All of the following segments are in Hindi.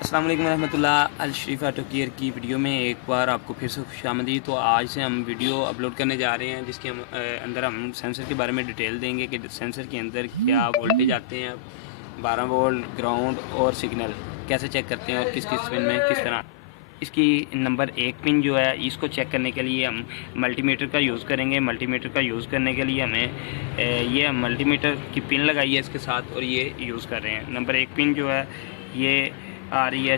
अस्सलाम वालेकुम रहमतुल्लाह। अल शरीफ ऑटो केयर की वीडियो में एक बार आपको फिर से खुशामदीद। तो आज से हम वीडियो अपलोड करने जा रहे हैं जिसके अंदर हम सेंसर के बारे में डिटेल देंगे कि सेंसर के अंदर क्या वोल्टेज आते हैं, 12 वोल्ट, ग्राउंड और सिग्नल कैसे चेक करते हैं और किस किस पिन में किस तरह। इसकी नंबर 1 पिन जो है इसको चेक करने के लिए हम मल्टीमीटर का यूज़ करेंगे। मल्टीमीटर का यूज़ करने के लिए हमें ये मल्टीमीटर की पिन लगाई है इसके साथ और ये यूज़ कर रहे हैं। नंबर 1 पिन जो है ये आ रही है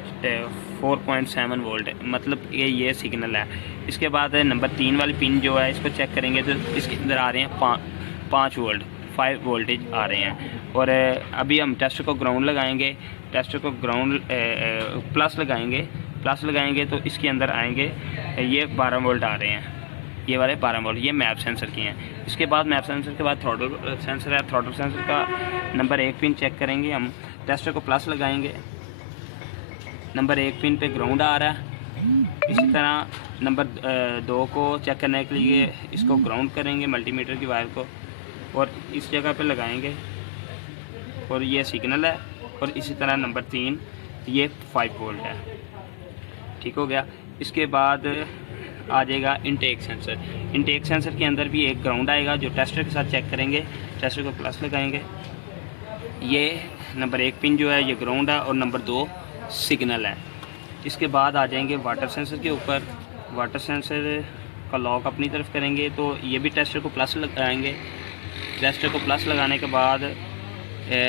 4.7 वोल्ट, मतलब ये सिग्नल है। इसके बाद नंबर 3 वाली पिन जो है इसको चेक करेंगे तो इसके अंदर आ रहे हैं 5 वोल्ट, 5 वोल्टेज आ रहे हैं। और अभी हम टेस्टर को ग्राउंड लगाएंगे, टेस्टर को ग्राउंड प्लस लगाएंगे तो इसके अंदर आएंगे ये 12 वोल्ट आ रहे हैं, ये वाले 12 वोल्ट, ये मैप सेंसर की हैं। इसके बाद मैप सेंसर के बाद थ्रॉटल सेंसर है। थ्रॉटल सेंसर का नंबर 1 पिन चेक करेंगे हम, टेस्टर को प्लस लगाएंगे, नंबर 1 पिन पे ग्राउंड आ रहा है। इसी तरह नंबर 2 को चेक करने के लिए इसको ग्राउंड करेंगे मल्टीमीटर की वायर को और इस जगह पे लगाएंगे और ये सिग्नल है। और इसी तरह नंबर 3 ये 5 वोल्ट है। ठीक हो गया। इसके बाद आ जाएगा इनटेक सेंसर। इनटेक सेंसर के अंदर भी एक ग्राउंड आएगा जो टेस्टर के साथ चेक करेंगे। टेस्टर को प्लस लगाएंगे, ये नंबर 1 पिन जो है ये ग्राउंड है और नंबर 2 सिग्नल है। इसके बाद आ जाएंगे वाटर सेंसर के ऊपर। वाटर सेंसर का लॉक अपनी तरफ करेंगे तो ये भी टेस्टर को प्लस लगाएंगे। टेस्टर को प्लस लगाने के बाद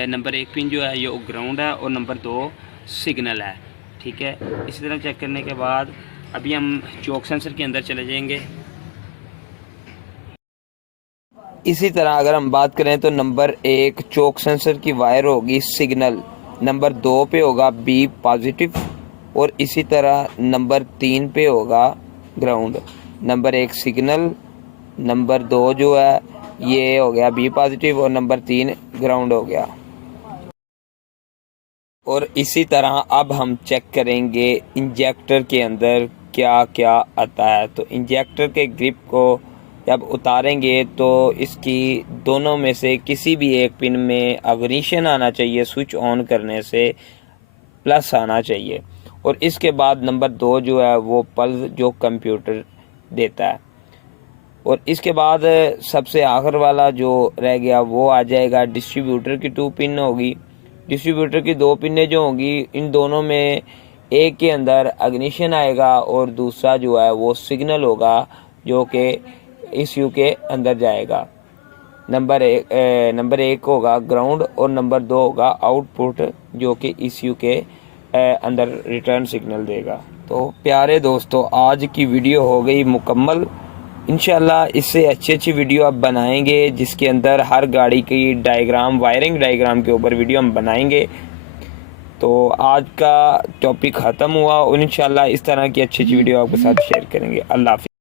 नंबर 1 पिन जो है ये ग्राउंड है और नंबर 2 सिग्नल है। ठीक है। इसी तरह चेक करने के बाद अभी हम चौक सेंसर के अंदर चले जाएंगे। इसी तरह अगर हम बात करें तो नंबर 1 चौक सेंसर की वायर होगी सिग्नल, नंबर 2 पे होगा बी पॉजिटिव और इसी तरह नंबर 3 पे होगा ग्राउंड। नंबर 1 सिग्नल, नंबर 2 जो है ये हो गया बी पॉजिटिव और नंबर 3 ग्राउंड हो गया। और इसी तरह अब हम चेक करेंगे इंजेक्टर के अंदर क्या क्या आता है। तो इंजेक्टर के ग्रिप को जब उतारेंगे तो इसकी दोनों में से किसी भी एक पिन में इग्निशन आना चाहिए, स्विच ऑन करने से प्लस आना चाहिए। और इसके बाद नंबर 2 जो है वो पल्स जो कंप्यूटर देता है। और इसके बाद सबसे आखिर वाला जो रह गया वो आ जाएगा डिस्ट्रीब्यूटर की 2 पिन होगी। डिस्ट्रीब्यूटर की 2 पिनें जो होंगी इन दोनों में एक के अंदर इग्निशन आएगा और दूसरा जो है वो सिग्नल होगा जो कि ECU के अंदर जाएगा। नंबर 1 होगा ग्राउंड और नंबर 2 होगा आउटपुट जो कि ECU के अंदर रिटर्न सिग्नल देगा। तो प्यारे दोस्तों, आज की वीडियो हो गई मुकम्मल। इंशाल्लाह इससे अच्छी वीडियो आप बनाएंगे जिसके अंदर हर गाड़ी की डायग्राम, वायरिंग डायग्राम के ऊपर वीडियो हम बनाएंगे। तो आज का टॉपिक ख़त्म हुआ और इंशाल्लाह इस तरह की अच्छी वीडियो आपके साथ शेयर करेंगे। अल्लाह हाफ़िज़।